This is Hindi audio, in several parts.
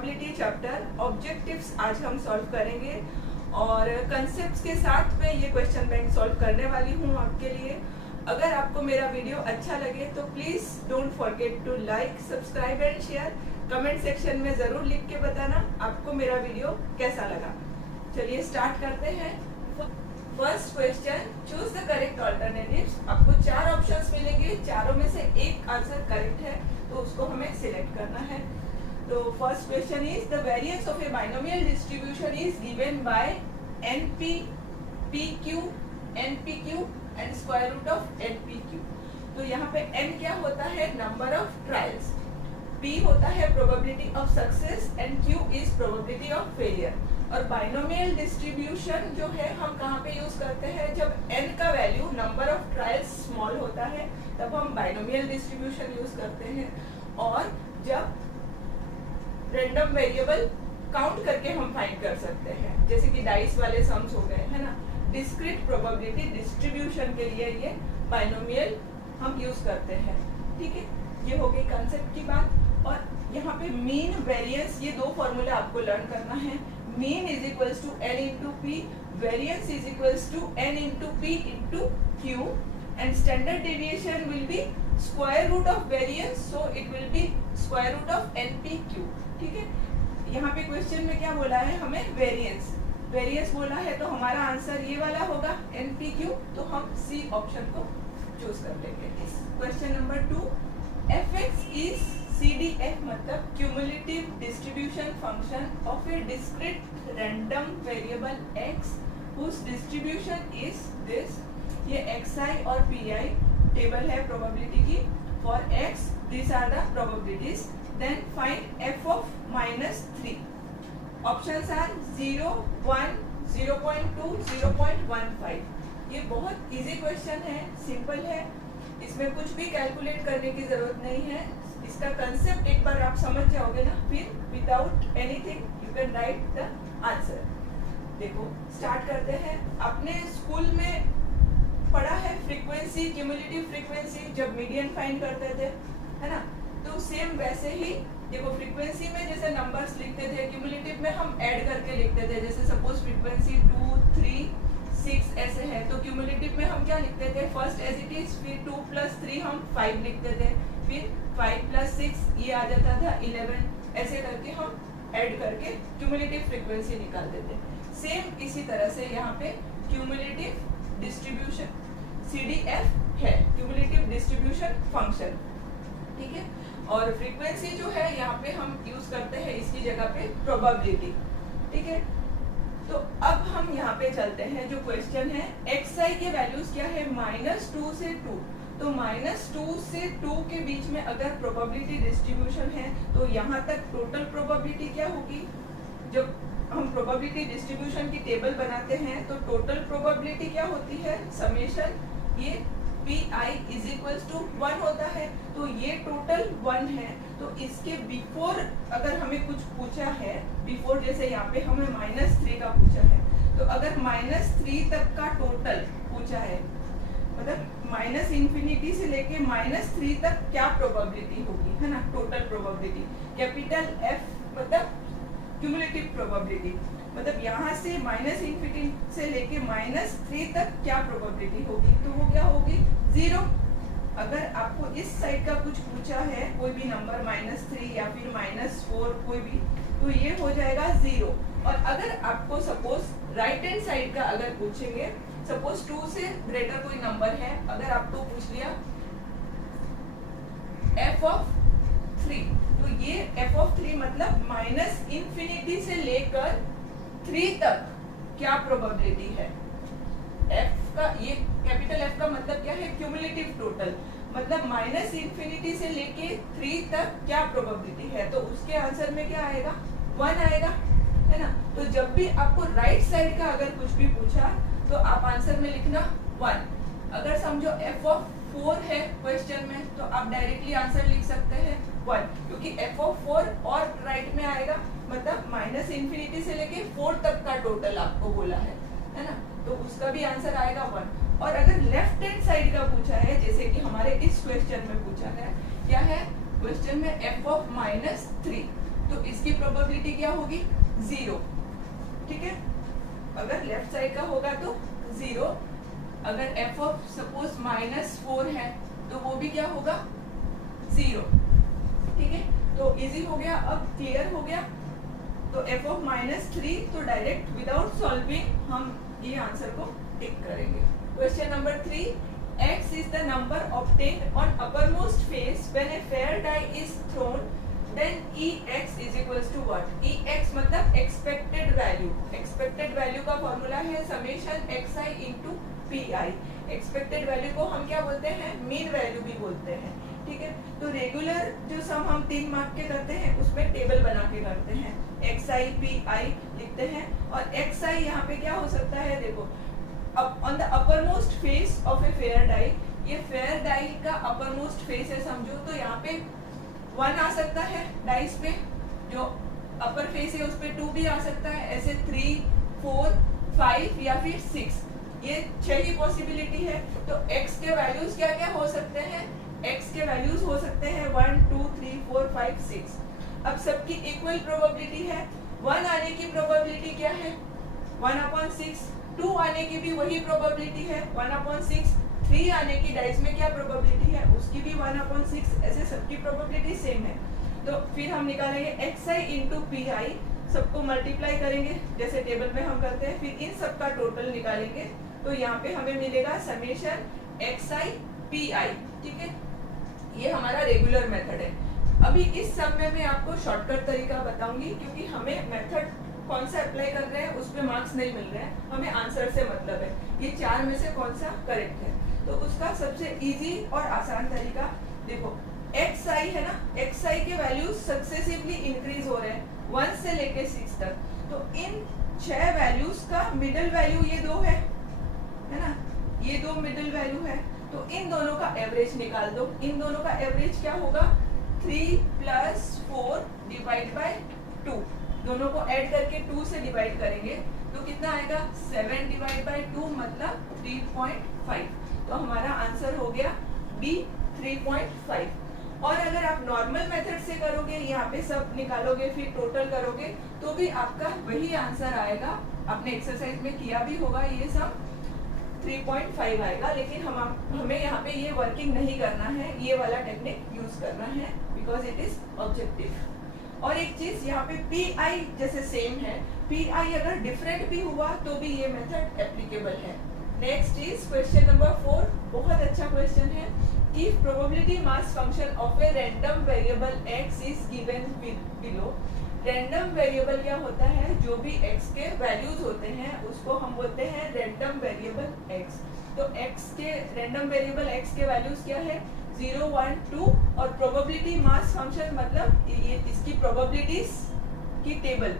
प्रोबेबिलिटी चैप्टर ऑब्जेक्टिव्स आज हम सॉल्व करेंगे और कंसेप्ट्स के साथ में ये क्वेश्चन बैंक सॉल्व करने वाली हूँ आपके लिए। अगर आपको मेरा वीडियो अच्छा लगे तो please don't forget to like, subscribe and share. Comment section में जरूर लिख के बताना आपको मेरा वीडियो कैसा लगा। चलिए स्टार्ट करते हैं। First question, choose the correct alternatives. आपको 4 ऑप्शंस मिलेंगे, चारों में से एक आंसर करेक्ट है तो उसको हमें सिलेक्ट करना है। तो first question is the variance of a binomial distribution is given by NP, PQ, NPQ and square root of NPQ। तो यहाँ पे n क्या होता है? नंबर ऑफ ट्रायल्स, p होता है probability of success and q is probability of failure. और बाइनोमियल डिस्ट्रीब्यूशन जो है हम कहाँ पे यूज करते हैं? जब n का value number of trials small होता है तब हम बाइनोमियल डिस्ट्रीब्यूशन यूज करते हैं। और जब रैंडम वेरिएबल काउंट करके हम फाइंड कर सकते हैं, जैसे कि डाइस वाले सम्स हो गए, है ना। डिस्क्रीट प्रोबेबिलिटी डिस्ट्रीब्यूशन के लिए ये बाइनोमियल हम यूज करते हैं। ठीक है, ये हो गई कंसेप्ट की बात। और यहाँ पे मीन वेरिएंस, ये 2 फॉर्मूला आपको लर्न करना है। Mean is equals to n into p, variance is equals to n into p into q and standard deviation will be square root of variance, so it will be square root of NPQ। ठीक है, यहाँ पे क्वेश्चन में क्या बोला है हमें? वेरिएंस बोला है तो हमारा आंसर ये वाला होगा NPQ, तो हम सी ऑप्शन को चूज कर लेंगे। Question number 2, fx is CDF मतलब cumulative distribution function of A discrete random variable x whose distribution is this। ये xi और pi टेबल है प्रोबेबिलिटी की। for x these are the probabilities, then find f of -3। options are 0, 1, 0.2, 0.15। ये बहुत इजी क्वेश्चन है, सिंपल है, इसमें कुछ भी कैलकुलेट करने की जरूरत नहीं है। इसका कंसेप्ट एक बार आप समझ जाओगे ना, फिर without anything you can write the answer. देखो स्टार्ट करते हैं। आपने स्कूल में पढ़ा है फ्रीक्वेंसी, क्यूमुलेटिव फ्रीक्वेंसी, जब मीडियन फाइंड करते थे, है ना। तो सेम वैसे ही देखो, फ्रीक्वेंसी में जैसे नंबर्स लिखते थे, क्यूमुलेटिव में हम ऐड करके लिखते थे। जैसे सपोज फ्रीक्वेंसी 2, 3, 6 ऐसे है, तो क्यूमुलेटिव में हम क्या लिखते थे? फर्स्ट एज इट इज, फिर 2 + 3 हम 5 लिखते थे, फिर 5 + 6 ये आ जाता था 11। ऐसे करके हम ऐड करके क्यूमुलेटिव फ्रीक्वेंसी निकालते थे। सेम इसी तरह से यहाँ पे क्यूमुलेटिव डिस्ट्रीब्यूशन CDF है, क्यूमुलेटिव डिस्ट्रीब्यूशन फंक्शन। ठीक है, और फ्रीक्वेंसी जो है यहाँ पे हम यूज करते हैं इसकी जगह पे प्रोबेबिलिटी। ठीक है, तो अब हम यहाँ पे चलते हैं। जो क्वेश्चन है xi के वैल्यूज क्या है? -2 से 2। तो -2 से 2 के बीच में अगर प्रोबेबिलिटी डिस्ट्रीब्यूशन है तो यहाँ तक टोटल प्रोबेबिलिटी क्या होगी? जब हम प्रोबेबिलिटी डिस्ट्रीब्यूशन की टेबल बनाते हैं तो टोटल प्रोबेबिलिटी क्या होती है? समेशन ये pi इज इक्वल्स टू 1 होता है, तो ये टोटल 1 है। तो इसके बिफोर अगर हमें कुछ पूछा है, बिफोर जैसे यहाँ पे हमें -3 का पूछा है, तो अगर -3 तक का टोटल पूछा है, मतलब -∞ से लेके -3 तक क्या प्रोबेबिलिटी होगी, है ना, टोटल प्रोबेबिलिटी। कैपिटल F मतलब क्यूमुलेटिव प्रोबेबिलिटी, मतलब यहाँ से -∞ से लेके -3 तक क्या प्रोबेबिलिटी होगी? तो वो क्या होगी? 0। अगर आपको इस साइड का कुछ पूछा है, कोई भी नंबर -3 या फिर -4 कोई भी, तो ये हो जाएगा 0। और अगर आपको सपोज राइट हैंड साइड का अगर पूछेंगे, सपोज 2 से ग्रेटर कोई नंबर है, अगर आपको पूछ लिया f of 3, तो ये f of 3 मतलब -∞ से लेकर 3 तक क्या प्रोबेबिलिटी है? f का, ये कैपिटल F का मतलब क्या है? क्यूमुलेटिव टोटल, मतलब -∞ से लेके 3 तक क्या प्रोबेबिलिटी है? तो उसके आंसर में क्या आएगा? 1 आएगा, है ना। तो जब भी आपको राइट साइड का अगर कुछ भी पूछा तो आप आंसर में लिखना 1। अगर समझो f of 4 है क्वेश्चन में, तो आप डायरेक्टली आंसर लिख सकते हैं 1, क्योंकि f of 4 और राइट में आएगा, मतलब -∞ से लेके 4 तक का टोटल आपको बोला है ना, तो उसका भी आंसर आएगा 1। और अगर लेफ्ट हैंड साइड का पूछा है, जैसे कि हमारे इस क्वेश्चन में पूछा है, क्या है क्वेश्चन में f of -3, तो इसकी प्रोबेबिलिटी क्या होगी 0, ठीक है। अगर लेफ्ट साइड का होगा तो 0, अगर f ऑफ सपोज -4 है तो वो भी क्या होगा 0, ठीक है। तो इजी हो गया, अब क्लियर हो गया। तो f ऑफ -3 तो डायरेक्ट विदाउट सॉल्विंग हम ये आंसर को टिक करेंगे। Question number 3, x is the number obtained on uppermost face when a fair die is thrown, then ex is equals to what? ex मतलब expected value। expected value का फॉर्मूला है summation xi into pi। expected value को हम क्या बोलते हैं, मीन वैल्यू भी बोलते हैं, ठीक है। तो रेगुलर जो सम हम 3 मार्क के करते हैं उसमें टेबल बना के करते हैं, xi pi लिखते हैं। और xi यहाँ पे क्या हो सकता है, देखो on the upper most face of a fair die, ये फेयर डाई का अपर मोस्ट फेस है समझो, तो यहाँ पे 1 आ सकता है डाइस पे, जो अपर फेस है उस पे 2 भी आ सकता है, ऐसे 3, 4, 5 या फिर 6, ये 6 ही पॉसिबिलिटी है। तो x के वैल्यूज क्या क्या हो सकते हैं, x के वैल्यूज हो सकते हैं 1, 2, 3, 4, 5, 6। अब सबकी इक्वल प्रोबेबिलिटी है, 1 आने की प्रोबेबिलिटी क्या है 1/6, 2 आने की भी वही प्रोबेबिलिटी है 1/6, 3 आने की डाइस में क्या प्रोबेबिलिटी है उसकी भी 1/6, ऐसे सबकी प्रोबेबिलिटी सेम है। तो फिर हम निकालेंगे xi into pi, सबको मल्टीप्लाई करेंगे जैसे टेबल में हम करते हैं, फिर इन सब का टोटल निकालेंगे। तो यहाँ पे हमें मिलेगा समेशन xi pi, ठीक है। ये हमारा रेगुलर मेथड है। अभी इस सब में मैं आपको शॉर्टकट तरीका बताऊंगी, क्योंकि हमें मेथड कौन सा अप्लाई कर रहे हैं उस पे मार्क्स नहीं मिल रहे हैं, हमें आंसर से मतलब है ये 4 में से कौन सा करेक्ट है। तो उसका सबसे इजी और आसान तरीका देखो, xi है ना, xi के वैल्यूज सक्सेसिवली इंक्रीज हो रहे हैं 1 से लेके 6 तक। तो इन 6 वैल्यूज का मिडिल वैल्यू ये 2 है ना, ये 2 मिडिल वैल्यू है। तो इन दोनों का एवरेज निकाल दो। इन दोनों का एवरेज क्या होगा 3 + 4 डिवाइड बाय 2, दोनों को ऐड करके 2 से डिवाइड करेंगे तो कितना आएगा 7 डिवाइड बाय 2 मतलब 3.5। तो हमारा आंसर हो गया B 3.5। और अगर आप नॉर्मल मेथड से करोगे, यहाँ पे सब निकालोगे फिर टोटल करोगे तो भी आपका वही आंसर आएगा। आपने एक्सरसाइज में किया भी होगा, ये सब 3.5 आएगा। लेकिन हमें यहाँ पे ये वर्किंग नहीं करना है, ये वाला टेक्निक यूज करना है बिकॉज इट इज ऑब्जेक्टिव। और एक चीज यहाँ पे PI जैसे सेम है, PI अगर डिफरेंट भी हुआ तो भी ये मेथड एप्लीकेबल है। नेक्स्ट इज क्वेश्चन नंबर 4, बहुत अच्छा क्वेश्चन है। If probability mass function of a random variable x is given below. Random variable क्या होता है, जो भी x के वैल्यूज होते हैं उसको हम बोलते हैं रैंडम वेरिएबल x। तो x के रैंडम वेरिएबल x के वैल्यूज क्या है 0, 1, 2 और प्रोबेबिलिटी मास फंक्शन मतलब ये इसकी प्रोबेबिलिटीज की टेबल।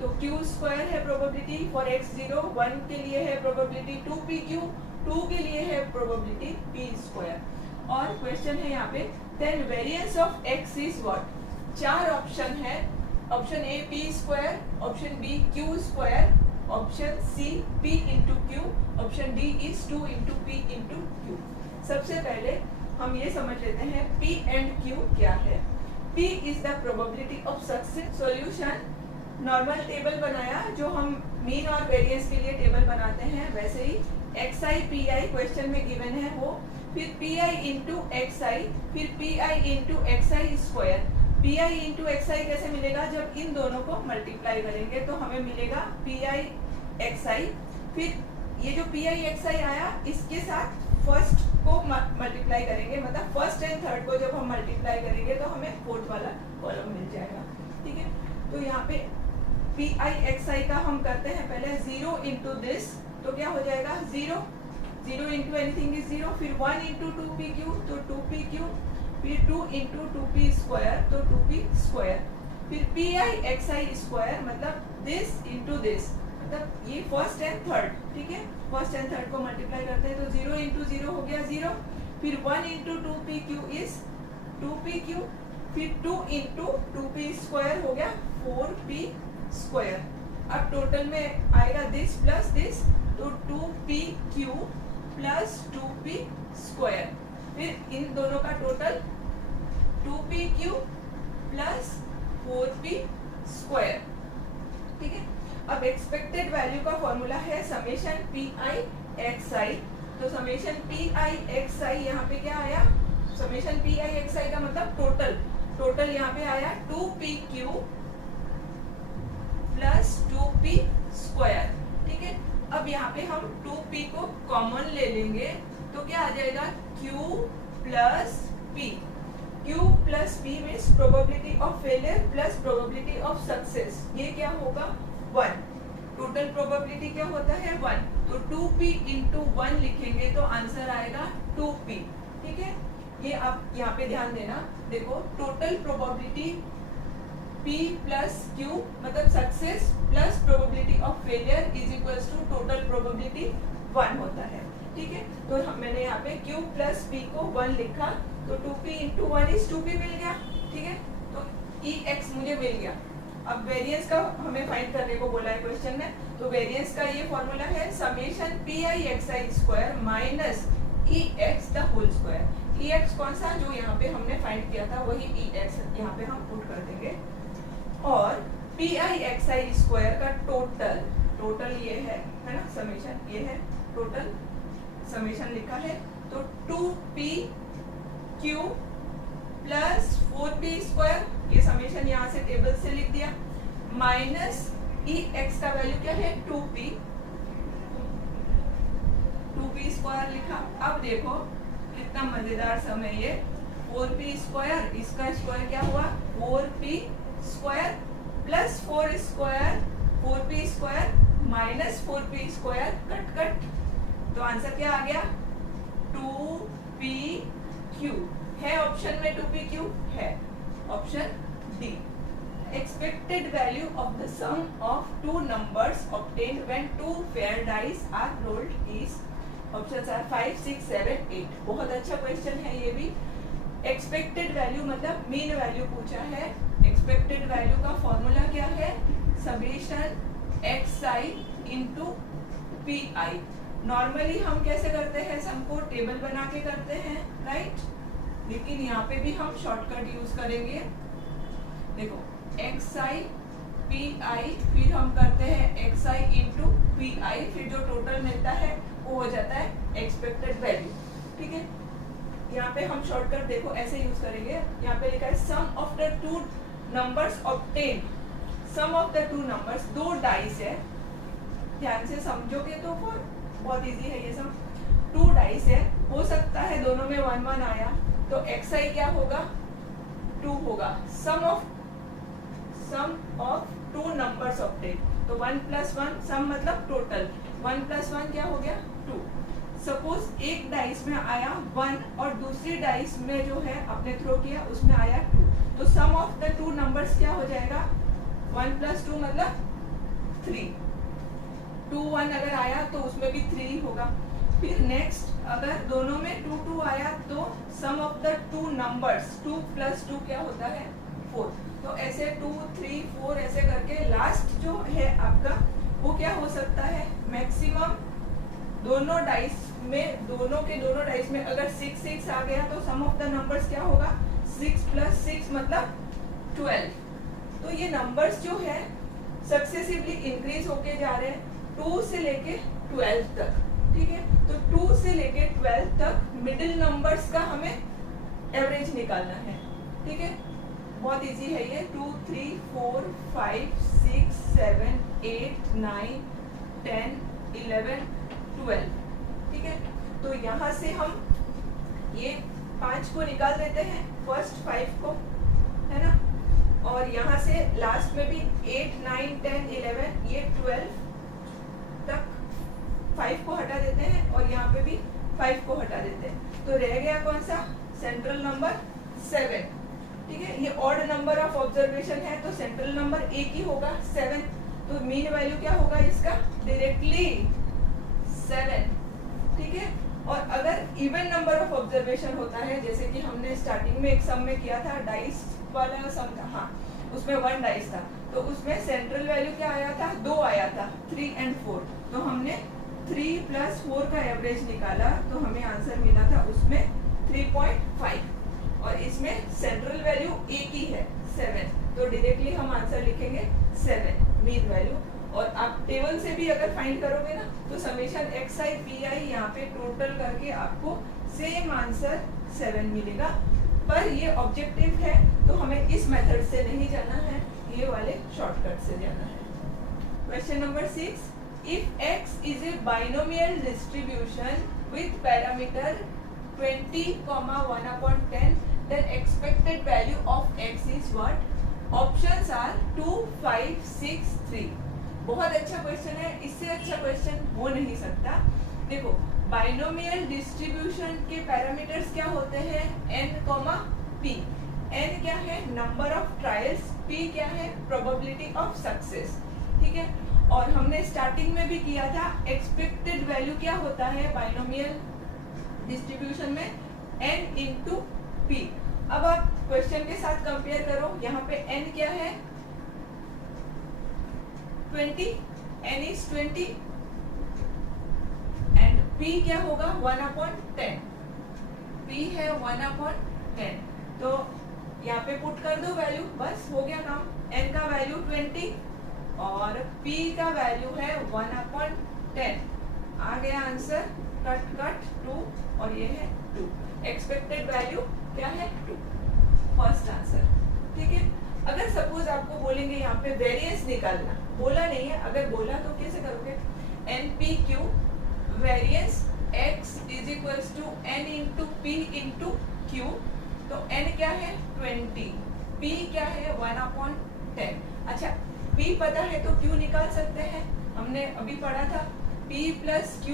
तो q² है प्रोबेबिलिटी फॉर x0, 1 के लिए है प्रोबेबिलिटी 2pq, 2 के लिए है प्रोबेबिलिटी p²। और क्वेश्चन है यहाँ पे then variance of x is what. 4 option है, option A p², option B q², option C p into q, option D is 2 into p into q। सबसे पहले हम ये समझ लेते हैं p and q क्या है। p is the probability of success solution. Normal table बनाया जो हम मीन और वेरिएंस के लिए टेबल बनाते हैं, वैसे ही xi pi क्वेश्चन में गिवन है वो, फिर pi into xi, फिर pi into xi²। pi into xi कैसे मिलेगा, जब इन दोनों को मल्टीप्लाई करेंगे तो हमें मिलेगा pi xi। फिर ये जो pi xi आया इसके साथ फर्स्ट को मल्टीप्लाई करेंगे, मतलब फर्स्ट एंड थर्ड को जब हम मल्टीप्लाई करेंगे तो हमें फोर्थ वाला कॉलम मिल जाएगा, ठीक है। तो यहाँ पे pi xi का हम करते हैं पहले 0 into this, तो क्या हो जाएगा 0, 0 into anything is 0, फिर 1 into 2pq तो 2pq, फिर 2 into 2p² तो 2p², फिर pi xi² मतलब this into this, मतलब ये फर्स्ट एंड थर्ड, ठीक है। फर्स्ट एंड थर्ड को मल्टीप्लाई करते हैं तो 0 into 0 हो गया 0, फिर 1 into 2pq इज 2pq, फिर 2 into 2p² हो गया 4p²। अब टोटल में आएगा दिस प्लस दिस, तो 2pq प्लस 2p², फिर इन दोनों का total 2pq plus 4p² square. ठीक है, अब एक्सपेक्टेड वैल्यू का फॉर्मूला है समेशन पी आई एक्स आई। तो समेशन पी आई एक्स आई यहाँ पे क्या आया, समेशन पी आई एक्स आई का मतलब टोटल यहाँ पे आया 2pq प्लस 2p स्क्वायर। ठीक है, अब यहाँ पे हम 2p को कॉमन ले लेंगे तो क्या आ जाएगा q plus p। q plus p means probability of failure plus probability of success. ये क्या होगा 1। टोटल प्रोबेबिलिटी क्या होता है 1, तो 2p इंटू 1 लिखेंगे तो आंसर आएगा 2p। ठीक है, ये आप यहाँ पे ध्यान देना। देखो total probability p plus q मतलब success plus probability of failure is equals to total probability 1 होता है। ठीक है, तो मैंने यहाँ पे q प्लस p को 1 लिखा तो 2p इंटू 1 इज 2p मिल गया। ठीक है, तो ex मुझे मिल गया। अब वेरिएंस का हमें फाइंड करने को बोला है क्वेश्चन में, तो वेरिएंस का ये फॉर्मूला है summation p i x i square minus e x the whole square. E x कौन सा, जो यहाँ पे हमने फाइंड किया था वही ई एक्स यहाँ पे हम पुट कर देंगे। और P i x i square का टोटल ये है ना, समेशन ये है, टोटल समेशन लिखा है तो 2pq प्लस 4p स्क्वायर, ये समेशन यहाँ से टेबल से लिख दिया, माइनस ई एक्स का वैल्यू क्या है 2p स्क्वायर लिखा। अब देखो कितना मजेदार समय ये, 4p स्क्वायर, इसका स्क्वायर क्या हुआ 4p square plus 4 square 4p square minus 4p square cut, तो आंसर क्या आ गया 2pq। है ऑप्शन में 2pq है, option D. Expected value of the sum of two numbers obtained when two fair dice are rolled is, options are 5, 6, 7, 8। बहुत अच्छा क्वेश्चन है ये भी। एक्सपेक्टेड वैल्यू मतलब मीन वैल्यू पूछा है। एक्सपेक्टेड वैल्यू का फॉर्मूला क्या है, summation x I into P I. Normally हम कैसे करते हैं, सम को टेबल बना के करते हैं, राइट, लेकिन यहाँ पे भी हम शॉर्टकट यूज करेंगे। देखो एक्स आई पी आई, फिर हम करते हैं x I into P I, फिर जो टोटल मिलता है वो हो जाता है एक्सपेक्टेड वैल्यू। ठीक है, यहाँ पे हम शॉर्टकट देखो ऐसे यूज करेंगे। यहाँ पे लिखा है sum of the two numbers obtained. Sum of the two numbers, दो डाइस है, ध्यान से समझोगे तो बहुत इजी है ये सम। 2 डाइस है, हो सकता है दोनों में 1 1 आया तो एक्स आई क्या होगा 2 होगा। सम ऑफ टू नंबर्स ऑब्टेन्ड, तो 1 प्लस 1 सम मतलब टोटल, 1 प्लस 1 क्या हो गया 2। सपोज एक डाइस में आया 1 और दूसरी डाइस में जो है आपने थ्रो किया उसमें आया 2, तो sum of the two numbers क्या हो जाएगा 1 प्लस 2 मतलब 3। 2 1 अगर आया तो उसमें भी 3 होगा। फिर नेक्स्ट अगर दोनों में 2 2 आया तो sum of the two numbers 2 plus 2 क्या होता है 4। तो ऐसे 2 3 4 ऐसे करके लास्ट जो है आपका वो क्या हो सकता है, मैक्सिमम दोनों डाइस में अगर 6 6 आ गया तो सम ऑफ द नंबर्स क्या होगा 6 प्लस 6 मतलब 12। तो ये नंबर्स जो है सक्सेसिवली इंक्रीज होके जा रहे हैं 2 से लेके 12 तक। ठीक है, तो 2 से लेके 12 तक मिडिल नंबर्स का हमें एवरेज निकालना है। ठीक है, बहुत इजी है ये। 2 3 4 5 6 7 8 9 10 11 12। ठीक है, तो यहाँ से हम ये 5 को निकाल देते हैं, फर्स्ट 5 को, है ना, और यहाँ से लास्ट में भी 8 9 10 11 ये 12 तक 5 को हटा देते हैं और यहाँ पे भी 5 को हटा देते हैं, तो रह गया कौन सा सेंट्रल नंबर 7। ठीक है, ये ऑड नंबर ऑफ ऑब्जर्वेशन है तो सेंट्रल नंबर एक ही होगा 7, तो मीन वैल्यू क्या होगा इसका डायरेक्टली 7। ठीक है, और अगर इवन नंबर ऑफ ऑब्जर्वेशन होता है जैसे कि हमने स्टार्टिंग में एक सम में किया था डाइस वाला सम था, हाँ उसमें 1 डाइस था, तो उसमें सेंट्रल वैल्यू क्या आया था 2 आया था 3 and 4, तो हमने 3 + 4 का एवरेज निकाला तो हमें आंसर मिला था उसमें 3.5 और इसमें सेंट्रल वैल्यू एक ही है 7, तो डायरेक्टली हम आंसर लिखेंगे 7 मीन वैल्यू। और आप टेबल से भी अगर फाइंड करोगे ना तो समेशन xi pi यहाँ पे टोटल करके आपको सेम आंसर 7 मिलेगा। पर ये ऑब्जेक्टिव है तो हमें इस मेथड से नहीं जाना है, ये वाले शॉर्टकट से जाना है। Question number 6, if x is a binomial distribution with parameter 20,1/10 then expected value of x is what? Options are 2, 5, 6, 3। बहुत अच्छा क्वेश्चन है, इससे अच्छा क्वेश्चन हो नहीं सकता। देखो बाइनोमियल डिस्ट्रीब्यूशन के पैरामीटर्स क्या होते हैं? n, p। n क्या है? नंबर ऑफ ट्रायल्स, p क्या है? Probability of success. ठीक है, और हमने स्टार्टिंग में भी किया था एक्सपेक्टेड वैल्यू क्या होता है बाइनोमियल डिस्ट्रीब्यूशन में? n into p। अब आप क्वेश्चन के साथ कंपेयर करो, यहाँ पे n क्या है? 20, n is 20 and p क्या होगा? 1/10। p है 1/10, तो यहाँ पे पुट कर दो वैल्यू, बस हो गया काम। n का वैल्यू 20 और p का वैल्यू है 1/10। आ गया आंसर, कट कट 2 और ये है 2। एक्सपेक्टेड वैल्यू क्या है? 2, फर्स्ट आंसर। ठीक है, अगर सपोज आपको बोलेंगे यहाँ पे वेरिएंस निकालना, बोला नहीं है, अगर बोला तो कैसे करोगे? NPQ variance x is equals to n into p into q। तो n क्या है? 20, p क्या है? 1/10। अच्छा, p पता है तो q निकाल सकते हैं, हमने अभी पढ़ा था p plus q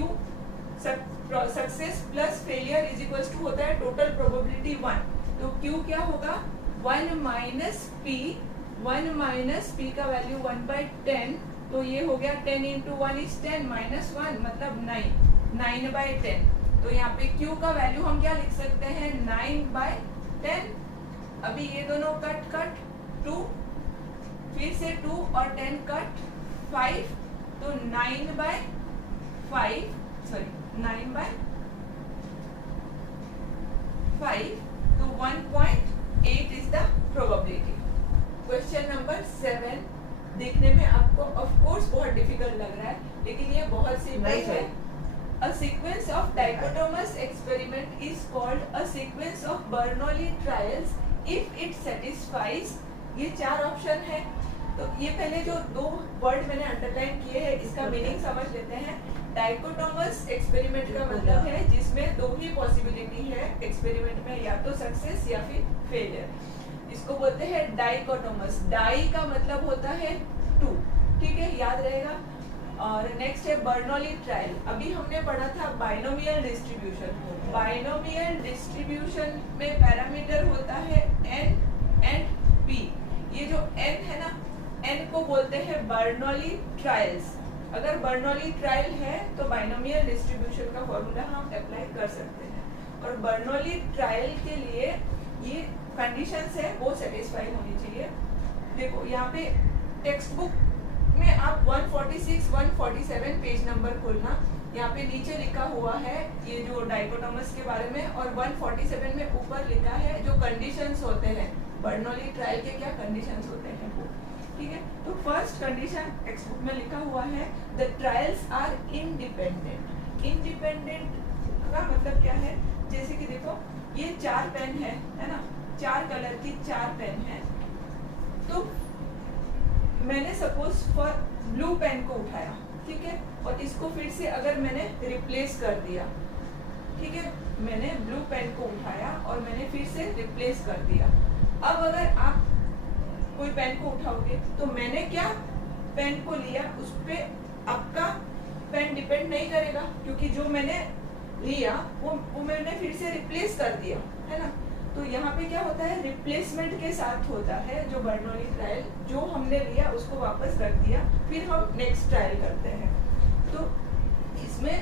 success plus failure is equals to होता है टोटल प्रोबेबिलिटी 1। तो q क्या होगा? 1 माइनस p, 1 माइनस p का वैल्यू 1/10, तो ये हो गया 10 इंटू 1 इज 10 माइनस 1 मतलब 9/10। तो यहाँ पे q का वैल्यू हम क्या लिख सकते हैं? 9/10। अभी ये दोनों कट कट 2, फिर से 2 और 10 कट 5, तो 9/5 तो 1.8 is the probability। Question number 7 देखने में आपको ऑफ कोर्स बहुत डिफिकल्ट लग रहा है, लेकिन ये बहुत सिंपल है। A sequence of dichotomous experiment is called a sequence of Bernoulli trials if it satisfies। ये 4 ऑप्शन है, तो ये पहले जो 2 वर्ड मैंने अंडरलाइन किए हैं इसका मीनिंग समझ लेते हैं। डाइकोटोमस एक्सपेरिमेंट का मतलब है जिसमें 2 ही पॉसिबिलिटी है एक्सपेरिमेंट में, या तो सक्सेस या फिर फेलियर। इसको बोलते हैं डाइकोटोमस। डाई का मतलब होता है 2, ठीक है, याद रहेगा। और नेक्स्ट है बर्नौली ट्रायल। अभी हमने पढ़ा था बाइनोमियल डिस्ट्रीब्यूशन। बाइनोमियल डिस्ट्रीब्यूशन में पैरामीटर होता है n एंड p। ये जो n है ना, n को बोलते हैं बर्नौली ट्रायल्स। अगर बर्नौली ट्रायल है तो बाइनोमियल डिस्ट्रीब्यूशन का फॉर्मूला हम अप्लाई कर सकते हैं। और बर्नौली ट्रायल के लिए ये कंडीशंस है वो सेटिस्फाई होनी चाहिए। देखो यहाँ पे टेक्स्ट बुक में आप 146, 147 पेज नंबर खोलना, यहाँ पे नीचे लिखा हुआ है ये जो डाइकोटोमस के बारे में, और 147 में ऊपर लिखा है जो कंडीशंस होते हैं बर्नौली ट्रायल के, क्या कंडीशंस होते हैं वो, ठीक है। तो फर्स्ट कंडीशन टेक्स्ट बुक में लिखा हुआ है the trials are independent. Independent का मतलब क्या है? जैसे कि देखो ये 4 पेन है ना, 4 कलर की 4 पेन है, तो मैंने सपोज फॉर ब्लू पेन को उठाया, ठीक है, और इसको फिर से अगर मैंने रिप्लेस कर दिया, ठीक है, मैंने ब्लू पेन को उठाया और मैंने फिर से रिप्लेस कर दिया। अब अगर आप कोई पेन को उठाओगे तो मैंने क्या पेन को लिया उस पे आपका पेन डिपेंड नहीं करेगा, क्योंकि जो मैंने लिया वो मैंने फिर से रिप्लेस कर दिया, है ना। तो यहाँ पे क्या होता है, रिप्लेसमेंट के साथ होता है जो बर्नौली ट्रायल, जो हमने लिया उसको वापस कर दिया, फिर हम नेक्स्ट ट्रायल करते हैं। तो इसमें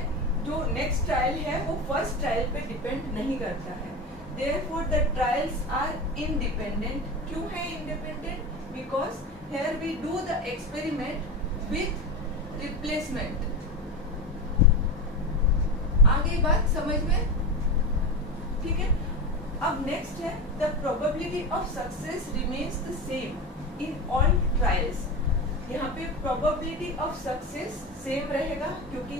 जो नेक्स्ट ट्रायल है वो फर्स्ट ट्रायल पे डिपेंड नहीं करता है। Therefore the trials are independent। क्यों है independent? Because here we do the experiment with replacement। आ गई बात समझ में? ठीक है। अब नेक्स्ट है the probability of success remains the same in all trials. यहाँ पे प्रोबेबिलिटी ऑफ सक्सेस सेम रहेगा क्योंकि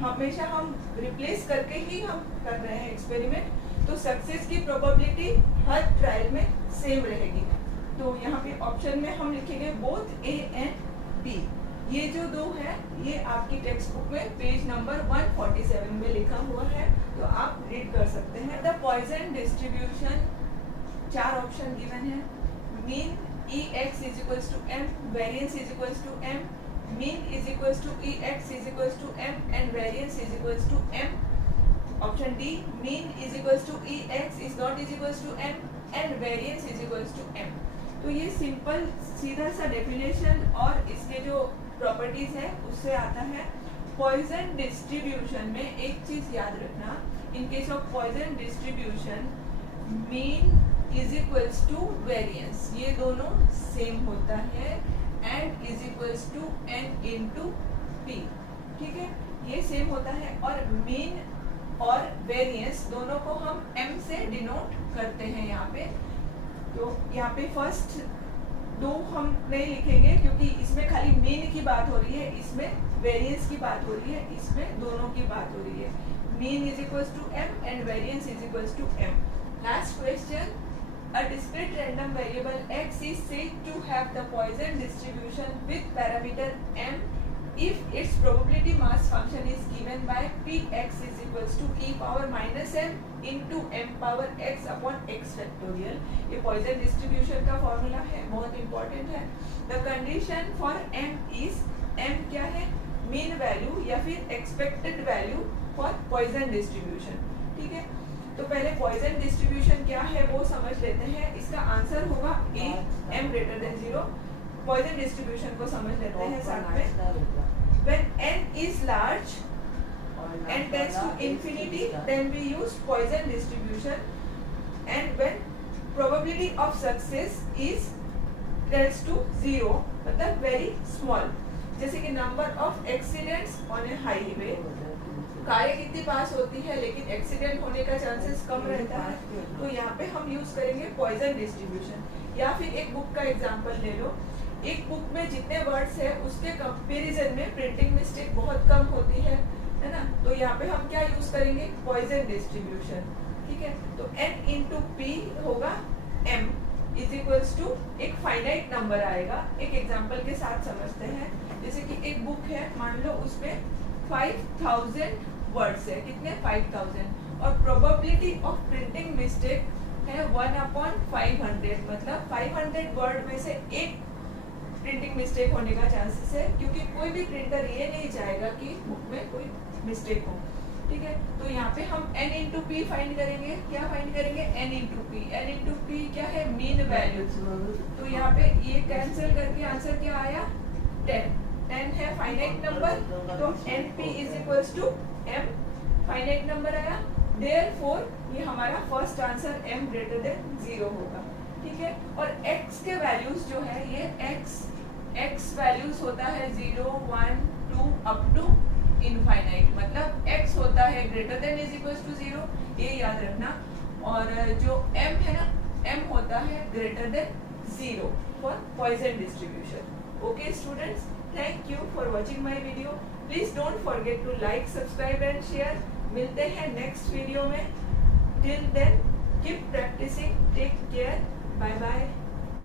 हमेशा हम रिप्लेस करके ही हम कर रहे हैं एक्सपेरिमेंट, तो सक्सेस की प्रोबेबिलिटी हर ट्रायल में सेम रहेगी। तो यहाँ पे ऑप्शन में हम लिखेंगे बोथ ए एंड बी। ये जो दो है ये आपकी टेक्स्ट बुक में पेज नंबर 147 में लिखा हुआ है, तो आप रीड कर सकते हैं। The Poisson distribution, 4 option given है। Mean Ex is equals to m, variance is equals to m, mean is equals to Ex is equals to m and variance is equals to m. Option D, mean is equals to Ex is not is equals to m and variance is equals to m. तो ये सिंपल सीधा सा डेफिनेशन और इसके जो प्रॉपर्टीज है उससे आता है। पॉइजन डिस्ट्रीब्यूशन में एक चीज याद रखना, in case of Poisson distribution mean is equals to variance, ये दोनों सेम होता है, and is equals to n into p, ठीक है, ये सेम होता है। और मीन और वेरिएंस दोनों को हम m से डिनोट करते हैं यहाँ पे। तो यहाँ पे फर्स्ट 2 हम नहीं लिखेंगे क्योंकि इसमें खाली मीन की बात हो रही है, इसमें वेरिएंस की बात हो रही है, इसमें दोनों की बात हो रही है। Mean is equals to m and variance is equals to m। Last question, a discrete random variable x is said to have the Poisson distribution with parameter m if its probability mass function is given by px is equals to e power minus m into m power x upon x factorial। ये Poisson distribution का फॉर्मूला है, बहुत इंपॉर्टेंट है। The condition for m is, m क्या है, मीन वैल्यू या फिर expected value for Poisson distribution, ठीक है। तो पहले पॉइजन डिस्ट्रीब्यूशन क्या है वो समझ लेते हैं। इसका आंसर होगा ए, m greater than 0। Poisson distribution को समझ लेते हैं साथ में। When n is large and tends to infinity, then we use Poisson distribution, and when probability of success is tends to 0, मतलब very small, जैसे कि number of accidents on A highway, कारें कितनी पास होती है लेकिन एक्सीडेंट होने का चांसेस कम रहता है, तो यहाँ पे हम यूज करेंगे पॉइजन डिस्ट्रीब्यूशन। या फिर एक बुक का एग्जांपल ले लो, एक बुक में जितने वर्ड्स है उसके कंपैरिजन में प्रिंटिंग मिस्टेक बहुत कम होती है ना, तो यहाँ पे हम क्या यूज करेंगे, पॉइजन डिस्ट्रीब्यूशन, ठीक है। तो n इंटू p होगा m इज इक्वल्स टू एक फाइनाइट नंबर आएगा। एक एग्जांपल के साथ समझते हैं, जैसे कि एक बुक है, मान लो उसमें 5000 वर्ड्स है, कितने, 5000, और प्रोबेबिलिटी ऑफ प्रिंटिंग मिस्टेक है 1/500, मतलब 500 वर्ड में से एक प्रिंटिंग मिस्टेक होने का चांसेस है, क्योंकि कोई भी प्रिंटर ये नहीं चाहेगा कि बुक में कोई मिस्टेक हो, ठीक है। तो यहाँ पे हम n इंटू पी फाइंड करेंगे। क्या फाइंड करेंगे, n into P. n into P क्या है, मीन वैल्यू। तो यहाँ पे ये कैंसिल करके आंसर क्या आया, 10 है फाइनाइट नंबर, तो np is equals to m, finite number आया, देयरफॉर ये हमारा first answer m greater than 0 होगा, ठीक है। और x के वैल्यूज जो है, ये x वैल्यूज होता है 0, 1, 2 अप टू इनफाइनाइट, मतलब x होता है greater than is equals to 0, ये याद रखना। और जो m है ना, m होता है greater than 0 for Poisson distribution. Okay students, thank you for watching my video. Please don't forget to like, subscribe and share. मिलते हैं नेक्स्ट वीडियो में। Till then keep practising, take care, bye bye.